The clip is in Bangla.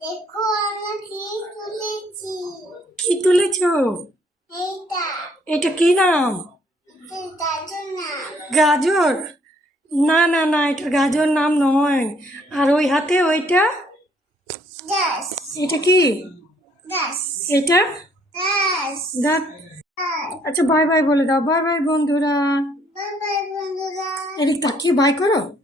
দেখো আমরা কি তুলেছি। কি তুলেছো? এইটা এটা কি নাম? গাজর না। গাজর? না না না, এটা গাজর নাম নয়। আর ওই হাতে ওইটা? গাছ। এটা কি? গাছ। এটা গাছ। গাছ। আচ্ছা, বাই বাই বলে দাও। বাই বাই বন্ধুরা। বাই বাই বন্ধুরা। এদিক তাকিয়ে বাই করো।